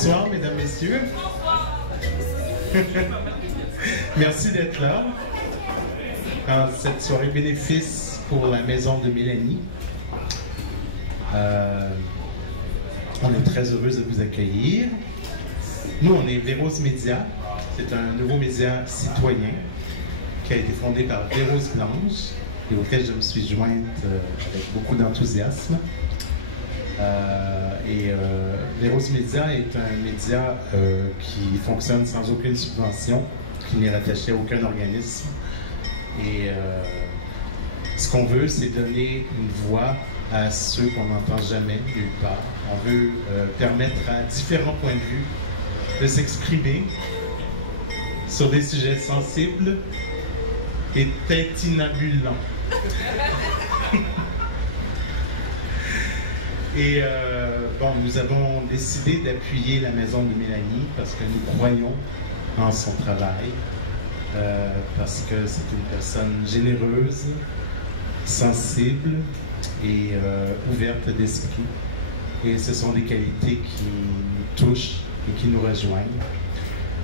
Bonsoir, mesdames, messieurs. Merci d'être là dans cette soirée bénéfice pour la maison de Mélanie. On est très heureux de vous accueillir. Nous, on est Véros Média. C'est un nouveau média citoyen qui a été fondé par Véros Blanche et auquel je me suis jointe avec beaucoup d'enthousiasme. Véros Média est un média qui fonctionne sans aucune subvention, qui n'est rattaché à aucun organisme. Et ce qu'on veut, c'est donner une voix à ceux qu'on n'entend jamais nulle part. On veut permettre à différents points de vue de s'exprimer sur des sujets sensibles et tintinabulants. Et bon, nous avons décidé d'appuyer la maison de Mélanie parce que nous croyons en son travail, parce que c'est une personne généreuse, sensible et ouverte d'esprit. Et ce sont des qualités qui nous touchent et qui nous rejoignent.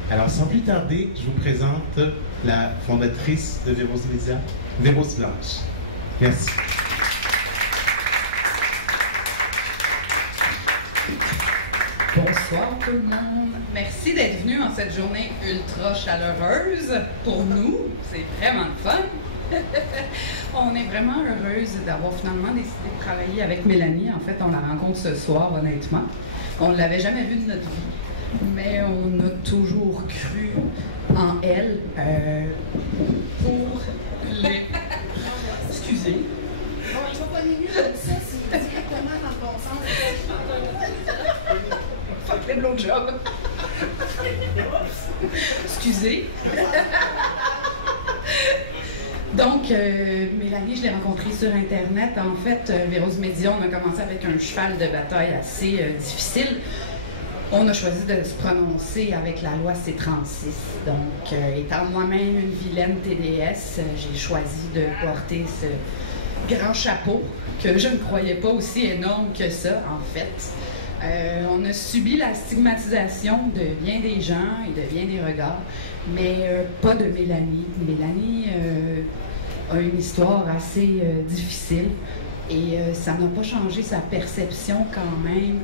Alors, sans plus tarder, je vous présente la fondatrice de Véros Média, Véros Blanche. Merci. Bonsoir tout le monde. Merci d'être venu en cette journée ultra chaleureuse pour nous. C'est vraiment le fun. On est vraiment heureuse d'avoir finalement décidé de travailler avec Mélanie. En fait, on la rencontre ce soir, honnêtement. On ne l'avait jamais vue de notre vie, mais on a toujours cru en elle pour les... Excusez. Bon, il va pas mieux comme ça, c'est directement dans le bon sens. Fuck les blowjobs. Excusez. Donc, Mélanie, je l'ai rencontrée sur Internet. En fait, Véros Média, on a commencé avec un cheval de bataille assez difficile. On a choisi de se prononcer avec la loi C-36. Donc, étant moi-même une vilaine TDS, j'ai choisi de porter ce grand chapeau que je ne croyais pas aussi énorme que ça, en fait. On a subi la stigmatisation de bien des gens et de bien des regards, mais pas de Mélanie. Mélanie a une histoire assez difficile et ça n'a pas changé sa perception quand même.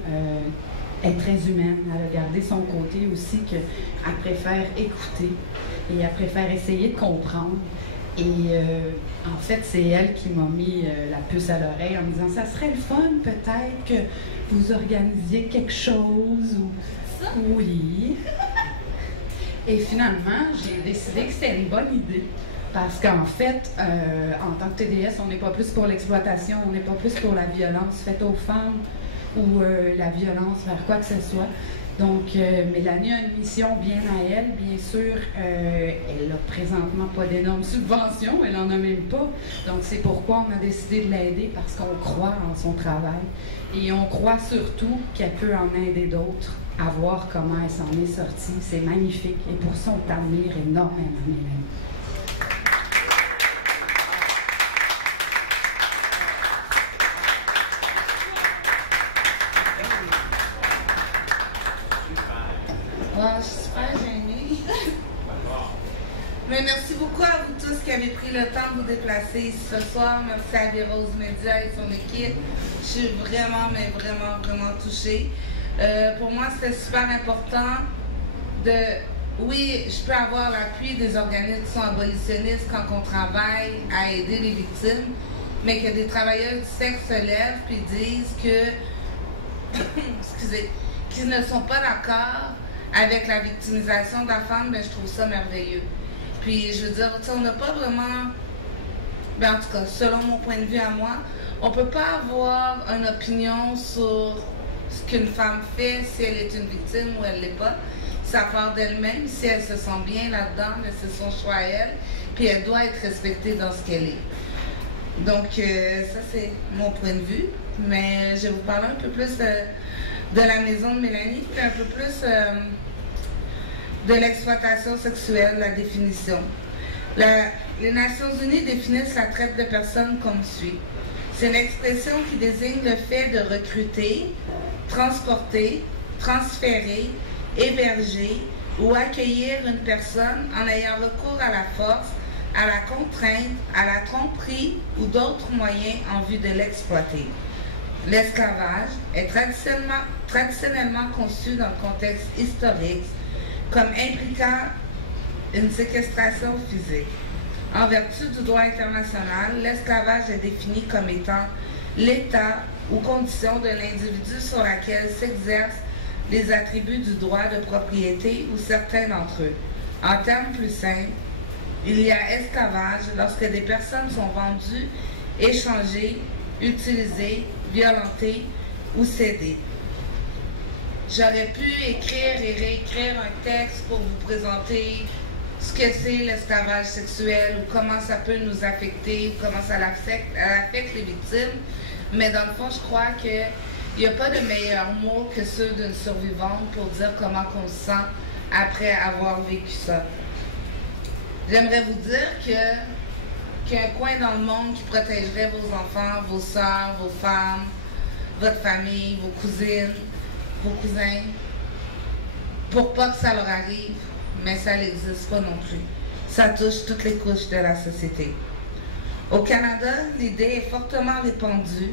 Elle est très humaine. Elle a gardé son côté aussi qu'elle préfère écouter et elle préfère essayer de comprendre. Et en fait, c'est elle qui m'a mis la puce à l'oreille en me disant « Ça serait le fun peut-être que vous organisiez quelque chose ou... » Oui. Et finalement, j'ai décidé que c'était une bonne idée. Parce qu'en fait, en tant que TDS, on n'est pas plus pour l'exploitation, on n'est pas plus pour la violence faite aux femmes ou la violence vers quoi que ce soit. Donc, Mélanie a une mission bien à elle, bien sûr. Elle n'a présentement pas d'énormes subventions, elle n'en a même pas. Donc, c'est pourquoi on a décidé de l'aider, parce qu'on croit en son travail. Et on croit surtout qu'elle peut en aider d'autres à voir comment elle s'en est sortie. C'est magnifique. Et pour ça, on t'admire énormément, Mélanie. Je suis super gênée. Mais merci beaucoup à vous tous qui avez pris le temps de vous déplacer ici ce soir. Merci à Véros Média et son équipe. Je suis vraiment, mais vraiment touchée. Pour moi, c'était super important de... Oui, je peux avoir l'appui des organismes qui sont abolitionnistes quand on travaille à aider les victimes, mais que des travailleurs du sexe se lèvent et disent que... excusez, qu'ils ne sont pas d'accord avec la victimisation de la femme, ben, je trouve ça merveilleux. Puis, je veux dire, on n'a pas vraiment... Ben, en tout cas, selon mon point de vue à moi, on ne peut pas avoir une opinion sur ce qu'une femme fait, si elle est une victime ou elle ne l'est pas. Ça part d'elle-même. Si elle se sent bien là-dedans, c'est son choix à elle. Puis, elle doit être respectée dans ce qu'elle est. Donc, ça, c'est mon point de vue. Mais je vais vous parler un peu plus de la maison de Mélanie, puis un peu plus de l'exploitation sexuelle, la définition. Les Nations Unies définissent la traite de personnes comme suit. C'est une expression qui désigne le fait de recruter, transporter, transférer, héberger ou accueillir une personne en ayant recours à la force, à la contrainte, à la tromperie ou d'autres moyens en vue de l'exploiter. L'esclavage est traditionnellement conçu dans le contexte historique comme impliquant une séquestration physique. En vertu du droit international, l'esclavage est défini comme étant l'état ou condition d'un individu sur laquelle s'exercent les attributs du droit de propriété ou certains d'entre eux. En termes plus simples, il y a esclavage lorsque des personnes sont vendues, échangées, utilisées, violentées ou cédées. J'aurais pu écrire et réécrire un texte pour vous présenter ce que c'est l'esclavage sexuel ou comment ça peut nous affecter, ou comment ça affecte les victimes, mais dans le fond, je crois qu'il n'y a pas de meilleurs mots que ceux d'une survivante pour dire comment on se sent après avoir vécu ça. J'aimerais vous dire qu'il y a un coin dans le monde qui protégerait vos enfants, vos sœurs, vos femmes, votre famille, vos cousines, vos cousins, pour pas que ça leur arrive, mais ça n'existe pas non plus. Ça touche toutes les couches de la société. Au Canada, l'idée est fortement répandue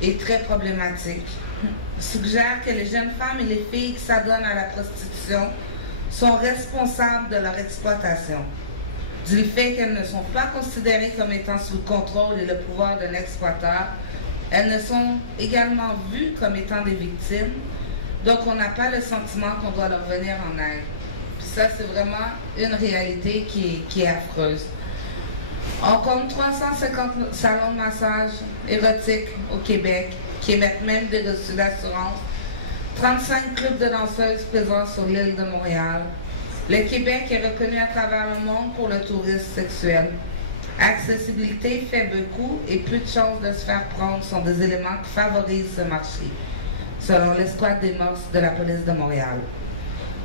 et très problématique. Suggère que les jeunes femmes et les filles qui s'adonnent à la prostitution sont responsables de leur exploitation, du fait qu'elles ne sont pas considérées comme étant sous le contrôle et le pouvoir d'un exploiteur. Elles ne sont également vues comme étant des victimes, donc on n'a pas le sentiment qu'on doit leur venir en aide. Puis ça, c'est vraiment une réalité qui est affreuse. On compte 350 salons de massage érotiques au Québec qui émettent même des reçus d'assurance, 35 clubs de danseuses présents sur l'île de Montréal. Le Québec est reconnu à travers le monde pour le tourisme sexuel. Accessibilité, faible coût et peu de chances de se faire prendre sont des éléments qui favorisent ce marché, selon l'escouade des mœurs de la police de Montréal.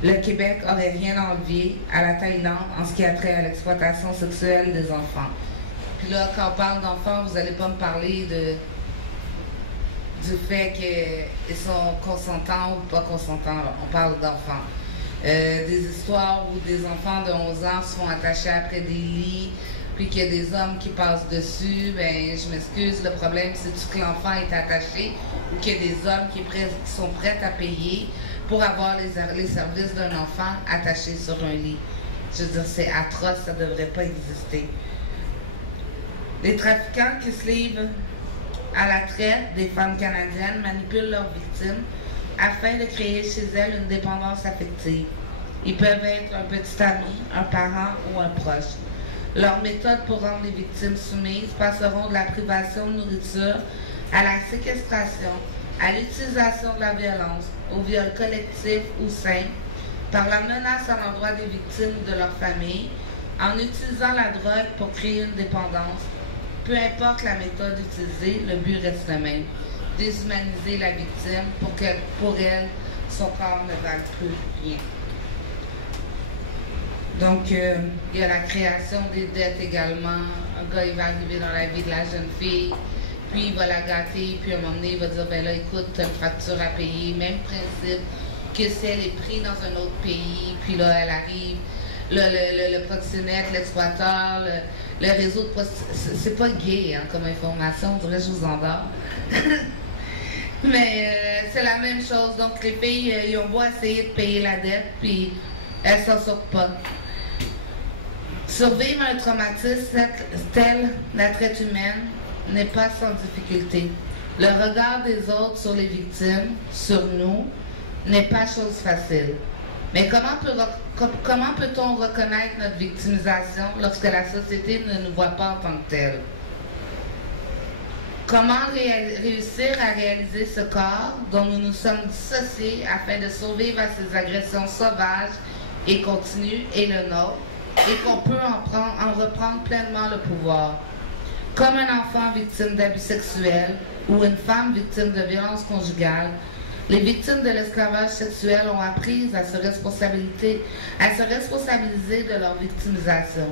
Le Québec n'aurait rien à envier à la Thaïlande en ce qui a trait à l'exploitation sexuelle des enfants. Puis là, quand on parle d'enfants, vous n'allez pas me parler du fait qu'ils sont consentants ou pas consentants. On parle d'enfants. Des histoires où des enfants de 11 ans se font attacher après des lits, puis qu'il y a des hommes qui passent dessus. Ben, je m'excuse, le problème, c'est que l'enfant est attaché ou qu'il y a des hommes qui sont prêts à payer pour avoir les services d'un enfant attaché sur un lit. Je veux dire, c'est atroce, ça ne devrait pas exister. Les trafiquants qui se livrent à la traite des femmes canadiennes manipulent leurs victimes afin de créer chez elles une dépendance affective. Ils peuvent être un petit ami, un parent ou un proche. Leurs méthodes pour rendre les victimes soumises passeront de la privation de nourriture à la séquestration, à l'utilisation de la violence, au viol collectif ou simple, par la menace à l'endroit des victimes ou de leur famille, en utilisant la drogue pour créer une dépendance. Peu importe la méthode utilisée, le but reste le même: déshumaniser la victime pour que, pour elle, son corps ne vale plus rien. Donc, il y a la création des dettes également. Un gars, il va arriver dans la vie de la jeune fille, puis il va la gâter, puis à un moment donné, il va dire, ben là, écoute, tu as une facture à payer. Même principe que si elle est prise dans un autre pays, puis là, elle arrive, le proxénète, l'exploiteur, le réseau de prostitution. C'est pas gay hein, comme information, on dirait que je vous endors. Mais c'est la même chose. Donc, les filles, ils ont beau essayer de payer la dette, puis elles s'en sortent pas. Survivre un traumatisme tel la traite humaine n'est pas sans difficulté. Le regard des autres sur les victimes, sur nous, n'est pas chose facile. Mais comment peut-on reconnaître notre victimisation lorsque la société ne nous voit pas en tant que telle? Comment réussir à réaliser ce corps dont nous nous sommes dissociés afin de survivre à ces agressions sauvages et continues et le nôtre, et qu'on peut en reprendre pleinement le pouvoir? Comme un enfant victime d'abus sexuels ou une femme victime de violences conjugales, les victimes de l'esclavage sexuel ont appris à se responsabiliser de leur victimisation.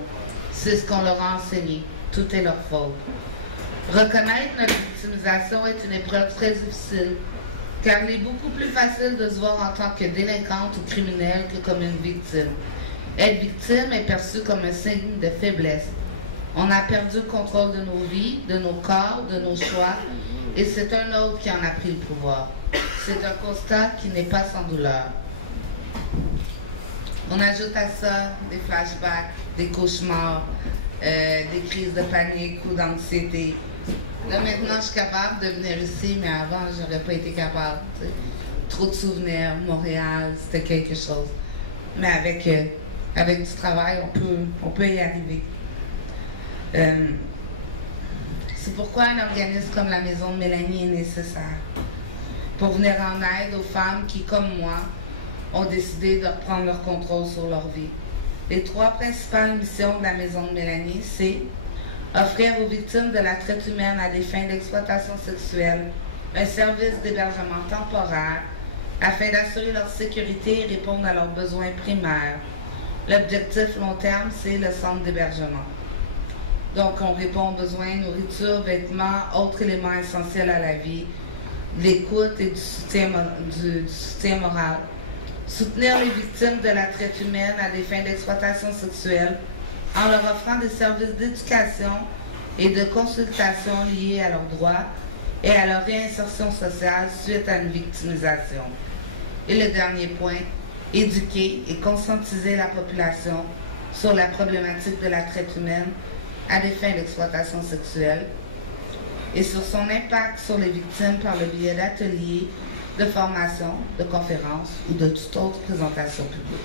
C'est ce qu'on leur a enseigné. Tout est leur faute. Reconnaître notre victimisation est une épreuve très difficile, car il est beaucoup plus facile de se voir en tant que délinquante ou criminelle que comme une victime. Être victime est perçu comme un signe de faiblesse. On a perdu le contrôle de nos vies, de nos corps, de nos choix, et c'est un autre qui en a pris le pouvoir. C'est un constat qui n'est pas sans douleur. On ajoute à ça des flashbacks, des cauchemars, des crises de panique ou d'anxiété. Là, maintenant, je suis capable de venir ici, mais avant, je n'aurais pas été capable. T'sais. Trop de souvenirs, Montréal, c'était quelque chose. Mais avec du travail, on peut y arriver. C'est pourquoi un organisme comme la Maison de Mélanie est nécessaire. Pour venir en aide aux femmes qui, comme moi, ont décidé de reprendre leur contrôle sur leur vie. Les 3 principales missions de la Maison de Mélanie, c'est offrir aux victimes de la traite humaine à des fins d'exploitation sexuelle un service d'hébergement temporaire afin d'assurer leur sécurité et répondre à leurs besoins primaires. L'objectif long terme, c'est le centre d'hébergement. Donc, on répond aux besoins, nourriture, vêtements, autres éléments essentiels à la vie, l'écoute et du soutien moral. Soutenir les victimes de la traite humaine à des fins d'exploitation sexuelle en leur offrant des services d'éducation et de consultation liés à leurs droits et à leur réinsertion sociale suite à une victimisation. Et le dernier point, éduquer et conscientiser la population sur la problématique de la traite humaine à des fins d'exploitation sexuelle et sur son impact sur les victimes par le biais d'ateliers, de formations, de conférences ou de toute autre présentation publique.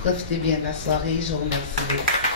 Profitez bien de la soirée, je vous remercie.